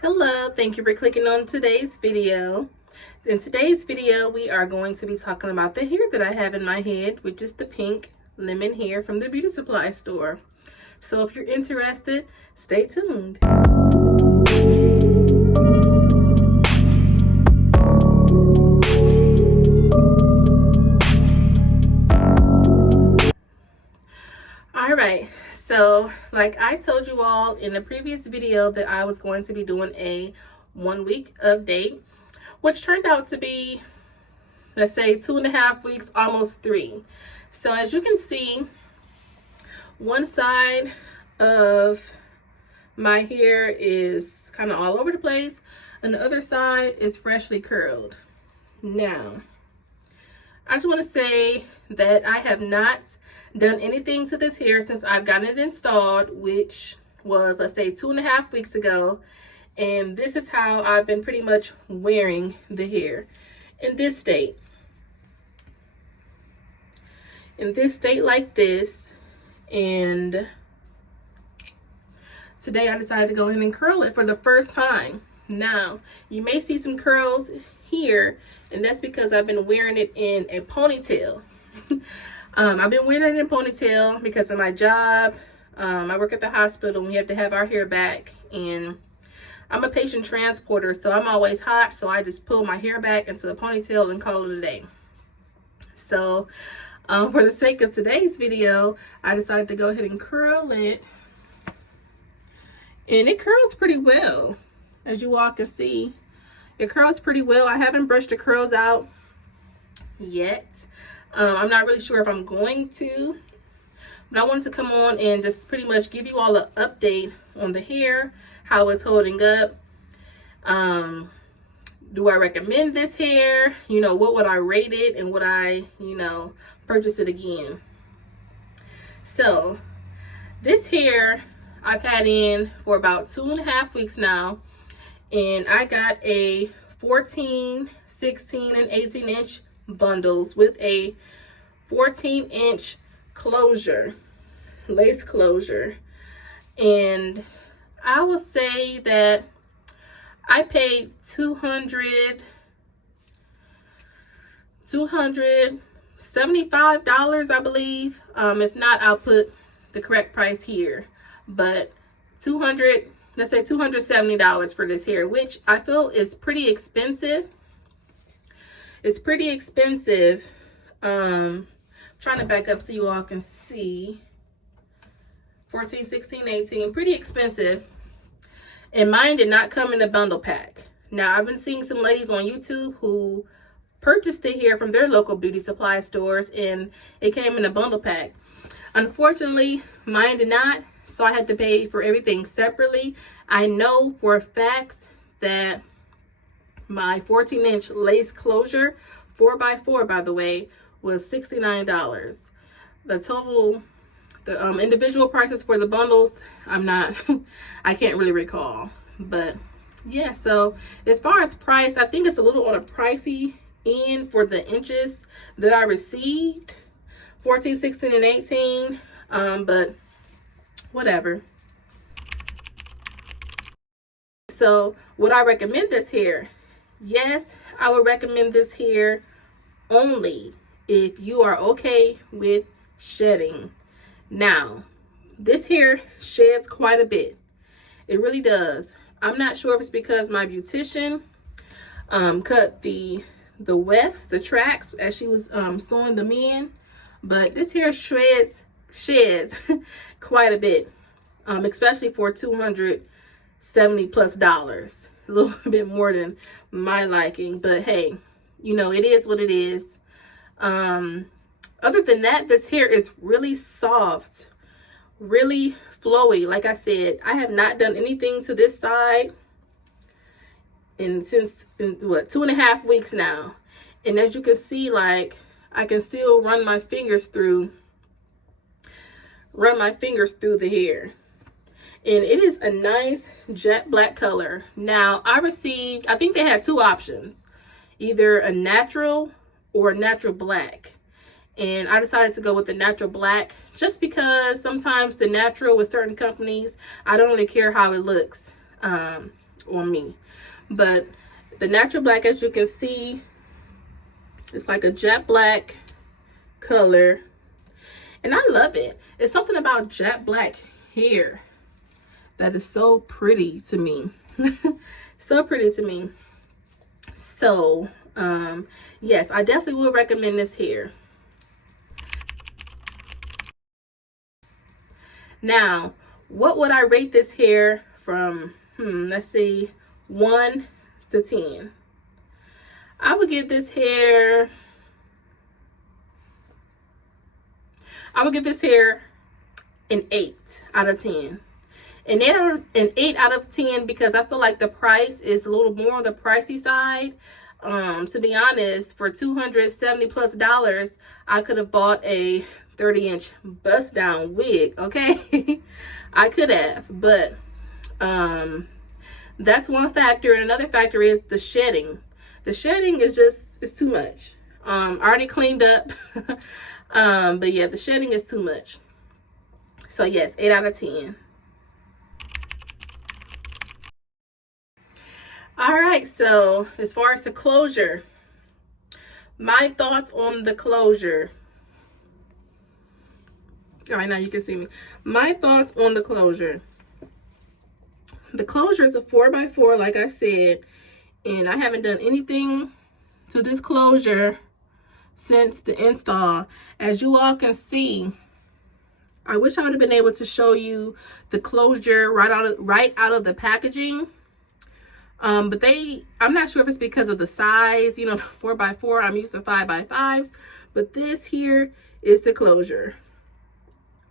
Hello, thank you for clicking on today's video. In today's video, we are going to be talking about the hair that I have in my head, which is the pink lemon hair from the beauty supply store. So if you're interested, stay tuned. All right, so like I told you all in the previous video that I was going to be doing a 1 week update, which turned out to be, let's say, 2.5 weeks, almost 3. So as you can see, one side of my hair is kind of all over the place, and the other side is freshly curled. Now, I just want to say that I have not done anything to this hair since I've gotten it installed, which was, let's say, 2.5 weeks ago. And this is how I've been pretty much wearing the hair in this state. In this state like this. And today I decided to go ahead and curl it for the first time. Now, you may see some curls here, and that's because I've been wearing it in a ponytail. I've been wearing it in a ponytail because of my job. I work at the hospital and we have to have our hair back, and I'm a patient transporter, so I'm always hot, so I just pull my hair back into the ponytail and call it a day. So for the sake of today's video, I decided to go ahead and curl it, and it curls pretty well. As you all can see, it curls pretty well. I haven't brushed the curls out yet. I'm not really sure if I'm going to, but I wanted to come on and just pretty much give you all an update on the hair, how it's holding up. Do I recommend this hair? You know, what would I rate it, and would I, purchase it again? So this hair I've had in for about 2.5 weeks now, and I got a 14, 16, and 18-inch bundles with a 14-inch closure, lace closure. And I will say that I paid $275, I believe. If not, I'll put the correct price here. But let's say $270 for this hair, which I feel is pretty expensive. It's pretty expensive. Trying to back up so you all can see. 14, 16, 18, pretty expensive. And mine did not come in a bundle pack. Now, I've been seeing some ladies on YouTube who purchased the hair from their local beauty supply stores, and it came in a bundle pack. Unfortunately, mine did not, so I had to pay for everything separately. I know for a fact that my 14-inch lace closure, 4x4 by the way, was $69. The individual prices for the bundles, I can't really recall. But yeah, so as far as price, I think it's a little on a pricey end for the inches that I received, 14, 16, and 18. But whatever. So would I recommend this hair? Yes, I would recommend this hair only if you are okay with shedding. Now, this hair sheds quite a bit. It really does. I'm not sure if it's because my beautician cut the wefts, the tracks, as she was sewing them in, but this hair sheds quite a bit, especially for $270+ dollars. A little bit more than my liking, but hey, it is what it is. Other than that, this hair is really soft, really flowy. Like I said, I have not done anything to this side since 2.5 weeks now. And as you can see, like, I can still run my fingers through the hair. And it is a nice jet black color. Now, I think they had 2 options, either a natural or a natural black. And I decided to go with the natural black just because sometimes the natural with certain companies, I don't really care how it looks. on me. But the natural black, as you can see, it's like a jet black color, and I love it. It's something about jet black hair that is so pretty to me. So pretty to me. So yes, I definitely will recommend this hair. Now, what would I rate this hair from, let's see, 1 to 10? I would give this hair, an 8 out of 10. An 8 out of 10 because I feel like the price is a little more on the pricey side. To be honest, for $270+ I could have bought a 30-inch bust down wig, okay? I could have, but that's one factor. And another factor is the shedding. The shedding is just, it's too much. I already cleaned up, but yeah, the shedding is too much. So yes, 8 out of 10. All right, so as far as the closure, my thoughts on the closure. All right, now you can see me. My thoughts on the closure. The closure is a 4x4, like I said, and I haven't done anything to this closure since the install. As you all can see, I wish I would have been able to show you the closure right out of the packaging. But I'm not sure if it's because of the size, you know, 4x4, I'm used to 5x5s, but this here is the closure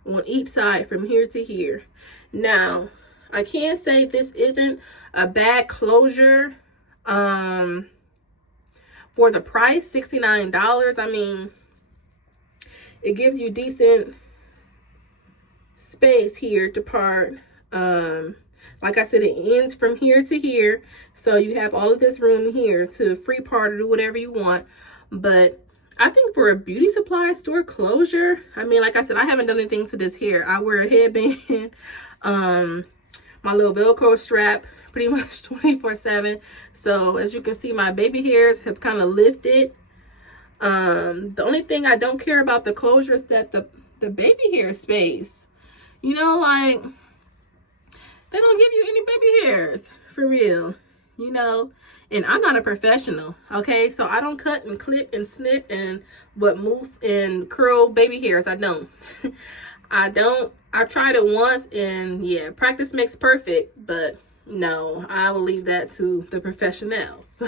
on each side from here to here. Now, I can't say this isn't a bad closure, for the price, $69. I mean, it gives you decent space here to part. Like I said, it ends from here to here, so you have all of this room here to free part or do whatever you want. But I think for a beauty supply store closure, I mean, like I said, I haven't done anything to this hair. I wear a headband, my little Velcro strap pretty much 24/7. So as you can see, my baby hairs have kind of lifted. The only thing I don't care about the closure is that the baby hair space, you know, like, they don't give you any baby hairs, for real, you know. And I'm not a professional, okay? So I don't cut and clip and snip and mousse and curl baby hairs. I don't. I tried it once, and yeah, practice makes perfect. But no, I will leave that to the professionals.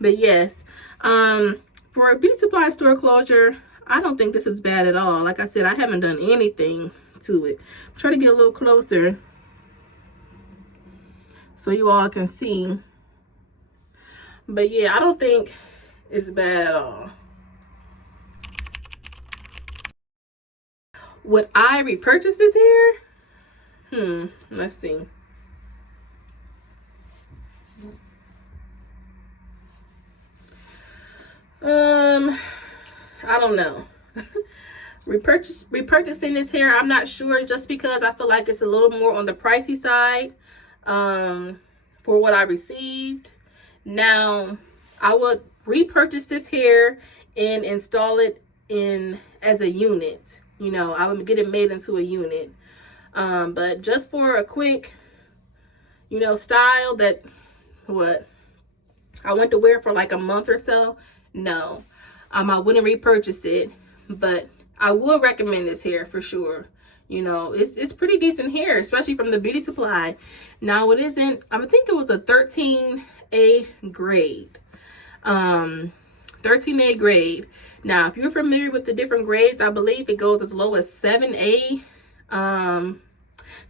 But yes, for a beauty supply store closure, I don't think this is bad at all. Like I said, I haven't done anything to it. Try to get a little closer so you all can see. But yeah, I don't think it's bad at all. Would I repurchase this hair? Let's see. I don't know. Repurchasing this hair, I'm not sure, just because I feel like it's a little more on the pricey side for what I received. Now, I would repurchase this hair and install it in as a unit. You know, I would get it made into a unit. But just for a quick, you know, style that I want to wear for like a month or so, no. I wouldn't repurchase it, but I would recommend this hair for sure. You know, it's pretty decent hair, especially from the Beauty Supply. Now, it isn't, I think it was a 13A grade. 13A grade. Now, if you're familiar with the different grades, I believe it goes as low as 7A. The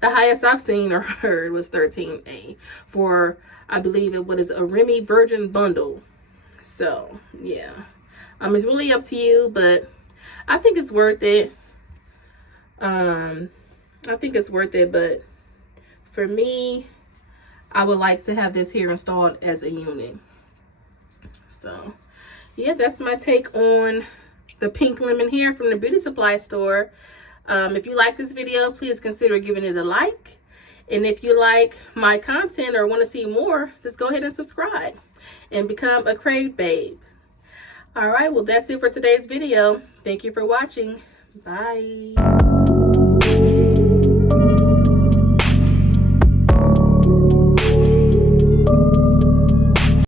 highest I've seen or heard was 13A for, I believe it was a Remy Virgin bundle. So, yeah. It's really up to you, but I think it's worth it. I think it's worth it, but for me, I would like to have this hair installed as a unit. So, yeah, that's my take on the pink lemon hair from the Beauty Supply Store. If you like this video, please consider giving it a like. And if you like my content or want to see more, just go ahead and subscribe and become a Crave babe. All right, well, that's it for today's video. Thank you for watching. Bye.